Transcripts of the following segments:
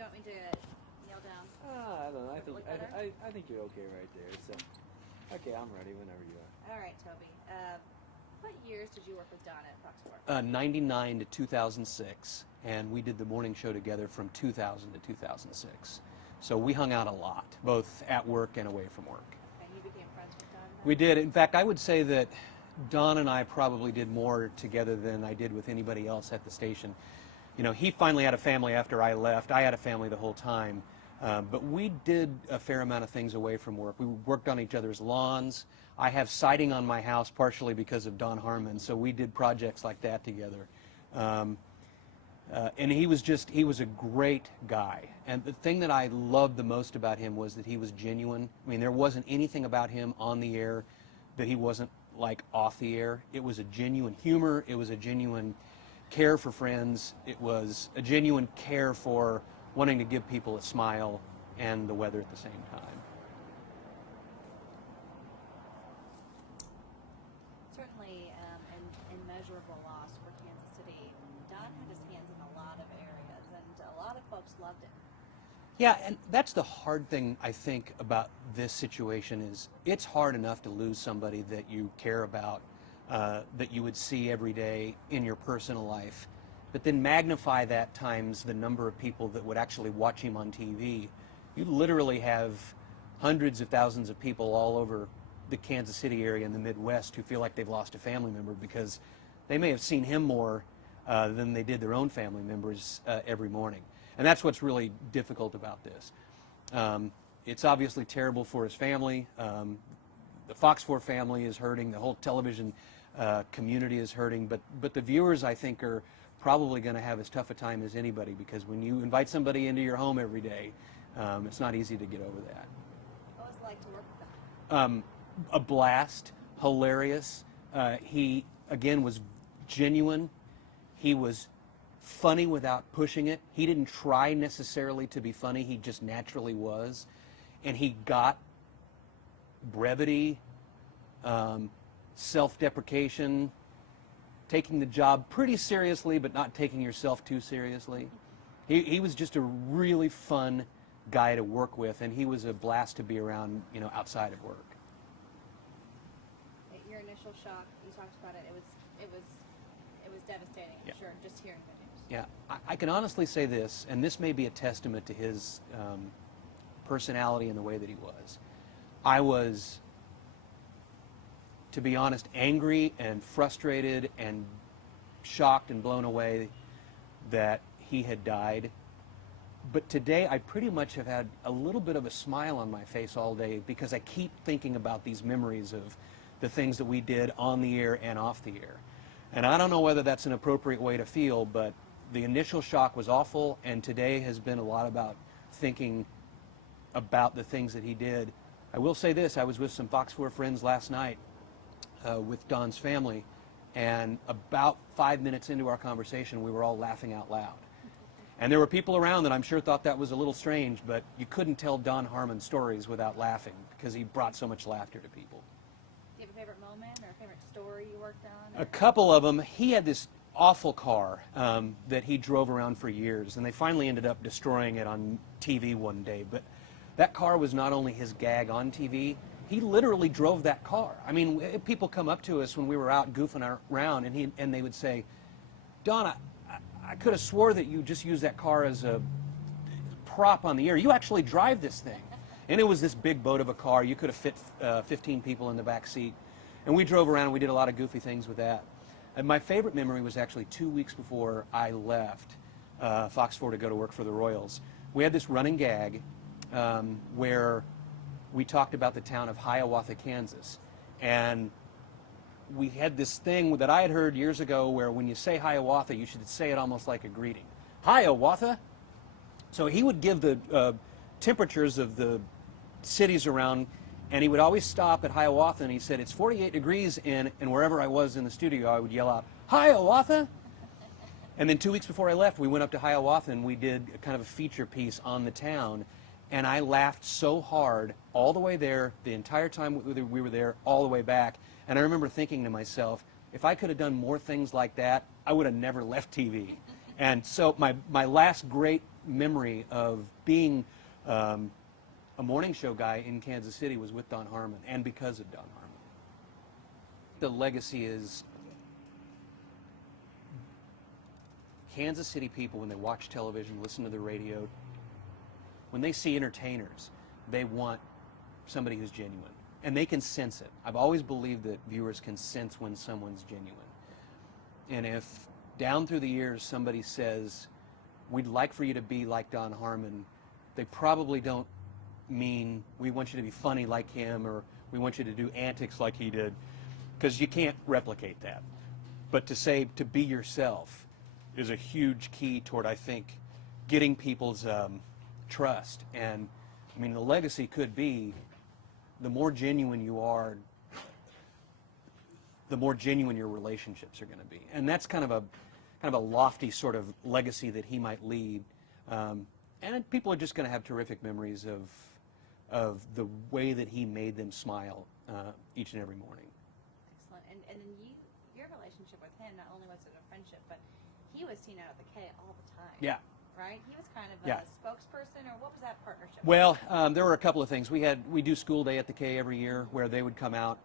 You want me to kneel down? I don't know. Look I think you're okay right there. So, okay, I'm ready whenever you are. All right, Toby. What years did you work with Don at Fox 4? 99 to 2006, and we did the morning show together from 2000 to 2006. So we hung out a lot, both at work and away from work. And you became friends with Don? We did. In fact, I would say that Don and I probably did more together than I did with anybody else at the station. You know, he finally had a family after I left. I had a family the whole time. But we did a fair amount of things away from work. We worked on each other's lawns. I have siding on my house partially because of Don Harmon, so we did projects like that together. And he was a great guy. And the thing that I loved the most about him was that he was genuine. I mean, there wasn't anything about him on the air that he wasn't like off the air. It was a genuine humor. It was a genuine care for friends. It was a genuine care for wanting to give people a smile and the weather at the same time. Certainly an immeasurable loss for Kansas City. Don had his hands in a lot of areas, and a lot of folks loved him. Yeah, and that's the hard thing, I think, about this situation is it's hard enough to lose somebody that you care about, that you would see every day in your personal life. But then magnify that times the number of people that would actually watch him on TV. You literally have hundreds of thousands of people all over the Kansas City area in the Midwest who feel like they've lost a family member because they may have seen him more than they did their own family members every morning. And that's what's really difficult about this. It's obviously terrible for his family. The Fox 4 family is hurting. The whole television community is hurting. But the viewers, I think, are probably going to have as tough a time as anybody because when you invite somebody into your home every day, it's not easy to get over that. What was it like to work with him? A blast, hilarious. He, again, was genuine. He was funny without pushing it. He didn't try necessarily to be funny. He just naturally was. And he got brevity, self-deprecation, taking the job pretty seriously, but not taking yourself too seriously. He was just a really fun guy to work with, and he was a blast to be around, you know, outside of work. Your initial shock, you talked about it. It was devastating. Yeah. Sure, just hearing the news. Yeah, I can honestly say this, and this may be a testament to his personality and the way that he was. I was, to be honest, angry and frustrated and shocked and blown away that he had died. But today I pretty much have had a little bit of a smile on my face all day because I keep thinking about these memories of the things that we did on the air and off the air. And I don't know whether that's an appropriate way to feel, but the initial shock was awful, and today has been a lot about thinking about the things that he did. I will say this, I was with some Fox 4 friends last night with Don's family, and about 5 minutes into our conversation, we were all laughing out loud. And there were people around that I'm sure thought that was a little strange, but you couldn't tell Don Harmon stories without laughing because he brought so much laughter to people. Do you have a favorite moment or a favorite story you worked on? A couple of them. He had this awful car that he drove around for years, and they finally ended up destroying it on TV one day. But that car was not only his gag on TV, he literally drove that car. I mean, people come up to us when we were out goofing around, and they would say, Don, I could have swore that you just used that car as a prop on the air. You actually drive this thing. And it was this big boat of a car. You could have fit 15 people in the back seat. And we drove around and we did a lot of goofy things with that. And my favorite memory was actually 2 weeks before I left Fox 4 to go to work for the Royals. We had this running gag where we talked about the town of Hiawatha, Kansas. And we had this thing that I had heard years ago where when you say Hiawatha, you should say it almost like a greeting. Hiawatha? So he would give the temperatures of the cities around, and he would always stop at Hiawatha, and he said, it's 48 degrees in, and wherever I was in the studio, I would yell out, Hiawatha? And then 2 weeks before I left, we went up to Hiawatha, and we did a kind of a feature piece on the town, and I laughed so hard all the way there, the entire time we were there, all the way back. And I remember thinking to myself, if I could have done more things like that, I would have never left TV. And so my last great memory of being a morning show guy in Kansas City was with Don Harmon, and because of Don Harmon. The legacy is Kansas City people, when they watch television, listen to the radio, when they see entertainers, they want somebody who's genuine. And they can sense it. I've always believed that viewers can sense when someone's genuine. And if down through the years somebody says, we'd like for you to be like Don Harmon, they probably don't mean we want you to be funny like him or we want you to do antics like he did, because you can't replicate that. But to say to be yourself is a huge key toward, I think, getting people's trust. And I mean, the legacy could be the more genuine you are, the more genuine your relationships are going to be. And that's kind of a lofty sort of legacy that he might leave. And people are just going to have terrific memories of the way that he made them smile each and every morning. Excellent. And your relationship with him, not only was it a friendship, but he was seen out at the K all the time. Yeah. Right? He was kind of Yeah. a spokesperson, or what was that partnership? Well, there were a couple of things. We do school day at the K every year where they would come out.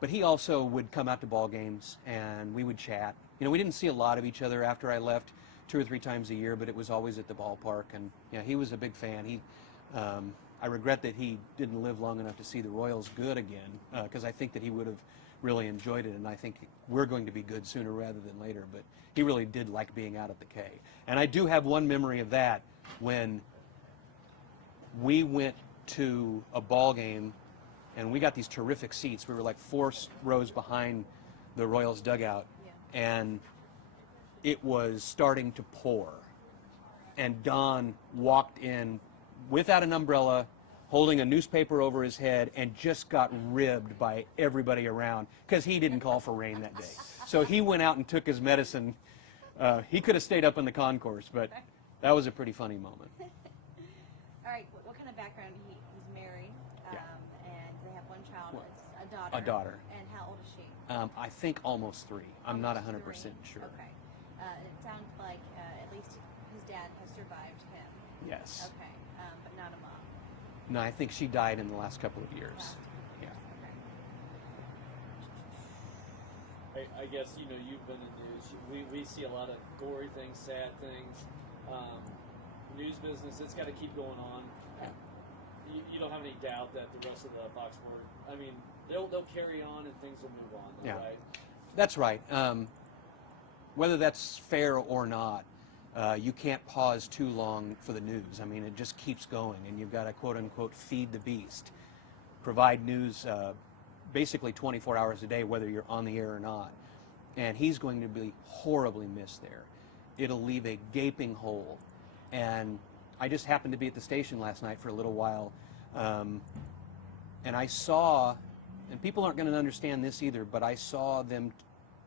But he also would come out to ball games and we would chat. You know, we didn't see a lot of each other after I left, 2 or 3 times a year, but it was always at the ballpark. And yeah, he was a big fan. I regret that he didn't live long enough to see the Royals good again, because I think that he would have really enjoyed it, and I think we're going to be good sooner rather than later. But he really did like being out at the K. And I do have one memory of that when we went to a ball game and we got these terrific seats. We were like 4 rows behind the Royals dugout, and it was starting to pour. And Don walked in without an umbrella, holding a newspaper over his head, and just got ribbed by everybody around because he didn't call for rain that day. So he went out and took his medicine. He could have stayed up in the concourse, but that was a pretty funny moment. All right, what kind of background? He's married, Yeah. and they have one child. Well, It's a daughter. a daughter. And how old is she? I think almost 3. I'm not Almost 100% 3. sure. Okay. And it sounds like at least his dad has survived him. Yes. Okay, but not a mom. No, I think she died in the last couple of years. Last Yeah. Okay. I guess, you know, you've been in news. We see a lot of gory things, sad things. News business, it's got to keep going on. Yeah. You don't have any doubt that the rest of the Fox board, I mean, they'll carry on and things will move on, Yeah. right? That's right. Whether that's fair or not, you can't pause too long for the news. I mean, it just keeps going, and you've got to, quote unquote, feed the beast. Provide news basically 24 hours a day, whether you're on the air or not. And he's going to be horribly missed there. It'll leave a gaping hole. And I just happened to be at the station last night for a little while, and I saw, and people aren't going to understand this either, but I saw them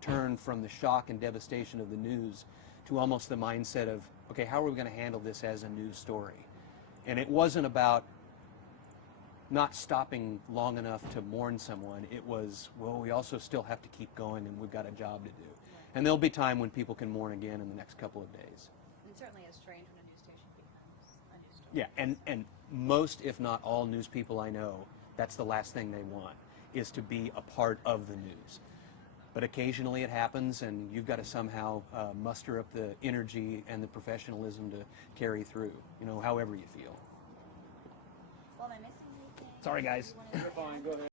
turn from the shock and devastation of the news to almost the mindset of, okay, how are we going to handle this as a news story? And it wasn't about not stopping long enough to mourn someone. It was, well, we also still have to keep going, and we've got a job to do. And there'll be time when people can mourn again in the next couple of days. And certainly it's strange when a news station becomes a news story. Yeah, and most, if not all, news people I know, that's the last thing they want, is to be a part of the news. But occasionally it happens, and you've got to somehow muster up the energy and the professionalism to carry through, you know, however you feel. Well, am I missing anything? Sorry, guys. You wanna- You're fine, go ahead.